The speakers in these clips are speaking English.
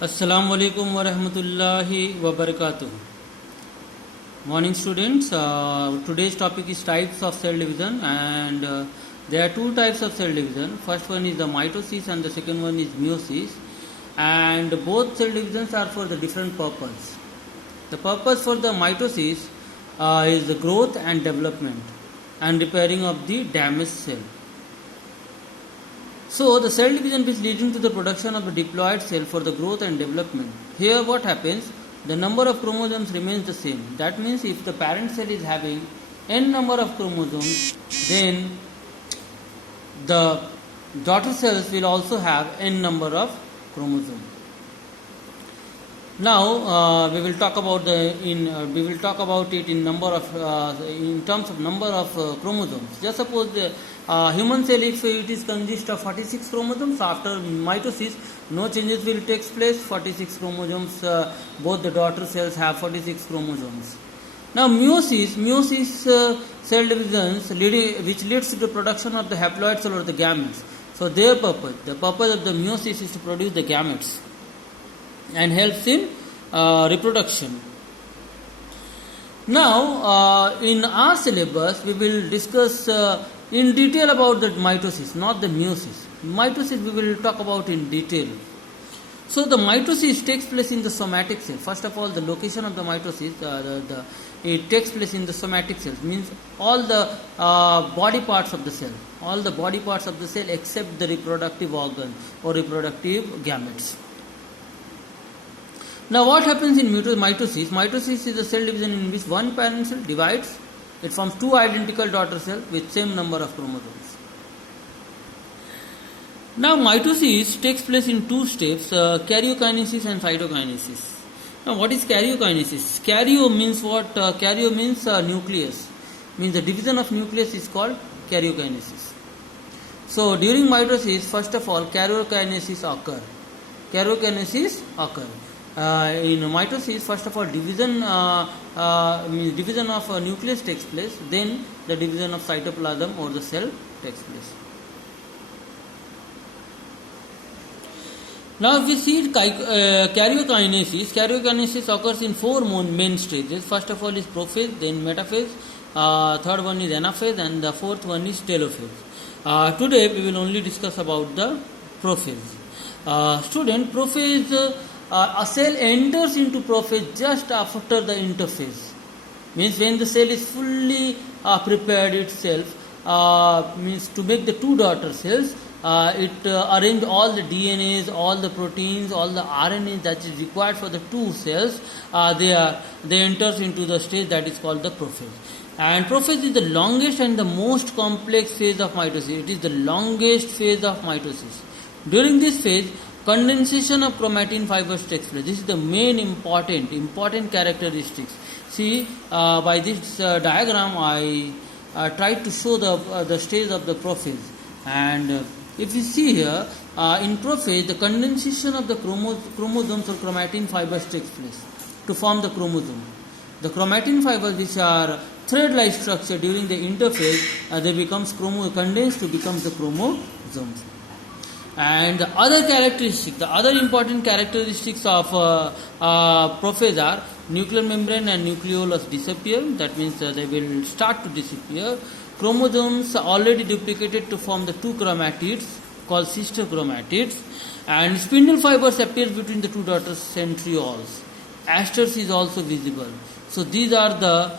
Assalamu alaikum wa rahmatullahi wa barakatuh. Morning students, today's topic is types of cell division, and there are two types of cell division. First one is the mitosis and the second one is meiosis, and both cell divisions are for the different purpose. The purpose for the mitosis is the growth and development and repairing of the damaged cell. So the cell division is leading to the production of a diploid cell for the growth and development. Here what happens? The number of chromosomes remains the same. That means if the parent cell is having n number of chromosomes, then the daughter cells will also have n number of chromosomes. Now we will talk about it in number of in terms of number of chromosomes. Just suppose the human cell, if it is consist of 46 chromosomes, after mitosis no changes will take place. 46 chromosomes, both the daughter cells have 46 chromosomes. Now meiosis cell divisions which leads to the production of the haploid cell or the gametes. So the purpose of the meiosis is to produce the gametes and helps in reproduction. Now in our syllabus we will discuss in detail about the mitosis, not the meiosis. Mitosis we will talk about in detail. So the mitosis takes place in the somatic cell. First of all, the location of the mitosis, it takes place in the somatic cells, means all the body parts of the cell, except the reproductive organ or reproductive gametes. Now what happens in mitosis? Mitosis is a cell division in which one parent cell divides. It forms two identical daughter cells with same number of chromosomes. Now mitosis takes place in two steps, karyokinesis and cytokinesis. Now what is karyokinesis? Karyo means what? Karyo means nucleus. Means the division of nucleus is called karyokinesis. So during mitosis, first of all, karyokinesis occur. In mitosis, first of all, division of nucleus takes place, then the division of cytoplasm or the cell takes place. Now if we see karyokinesis occurs in four main stages. First of all is prophase, then metaphase, third one is anaphase, and the fourth one is telophase. Today we will only discuss about the prophase. Prophase, a cell enters into prophase just after the interphase. Means when the cell is fully prepared itself, means to make the two daughter cells, it arrange all the DNAs, all the proteins, all the RNA that is required for the two cells. They enters into the stage that is called the prophase. And prophase is the longest and the most complex phase of mitosis. It is the longest phase of mitosis. During this phase, condensation of chromatin fibers takes place. This is the main important characteristics. See, by this diagram I tried to show the stage of the prophase. And if you see here, in prophase, the condensation of the chromosomes or chromatin fibers takes place to form the chromosome. The chromatin fibers, which are thread-like structure, during the interphase, they becomes condensed to become the chromosomes. And the other important characteristics of prophase are nuclear membrane and nucleolus disappear. That means they will start to disappear. Chromosomes are already duplicated to form the two chromatids called sister chromatids, and spindle fibers appear between the two daughter centrioles. Asters is also visible. So these are the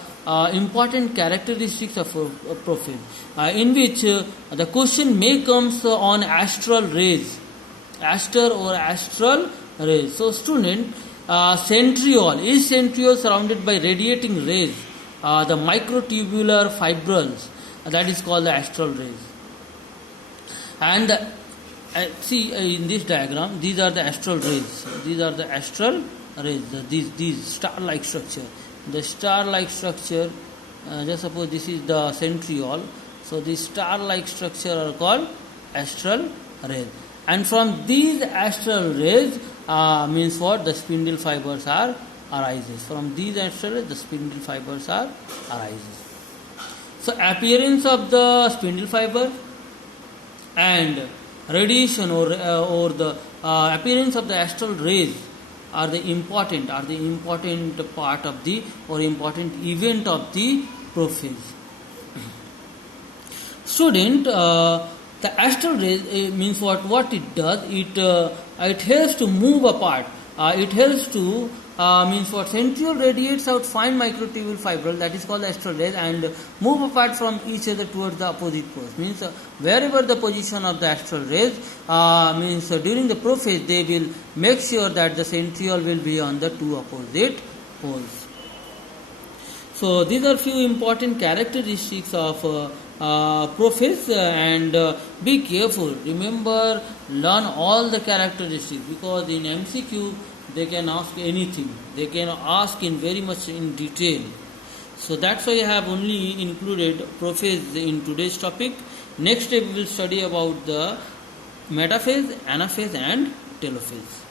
important characteristics of prophase, in which the question may comes on astral rays. So student, centriole surrounded by radiating rays, the microtubular fibrils, that is called the astral rays. And see in this diagram, these are the astral rays. These star-like structure. The star-like structure, just suppose this is the centriole. So these star-like structure are called astral rays. And from these astral rays means what? The spindle fibers are arises. From these astral rays, the spindle fibers are arises. So appearance of the spindle fiber and radiation or the appearance of the astral rays are the important part of the or important event of the prophase. Student, the astral rays means what it does. It helps to move apart. It helps to means what centriole radiates out fine microtubule fibrils, that is called astral rays, and move apart from each other towards the opposite poles. Means wherever the position of the astral rays means during the prophase, they will make sure that the centriole will be on the two opposite poles. So these are few important characteristics of prophase, and be careful. Remember, learn all the characteristics, because in MCQ they can ask anything. They can ask in very much in detail. So that's why I have only included prophase in today's topic. Next step we will study about the metaphase, anaphase and telophase.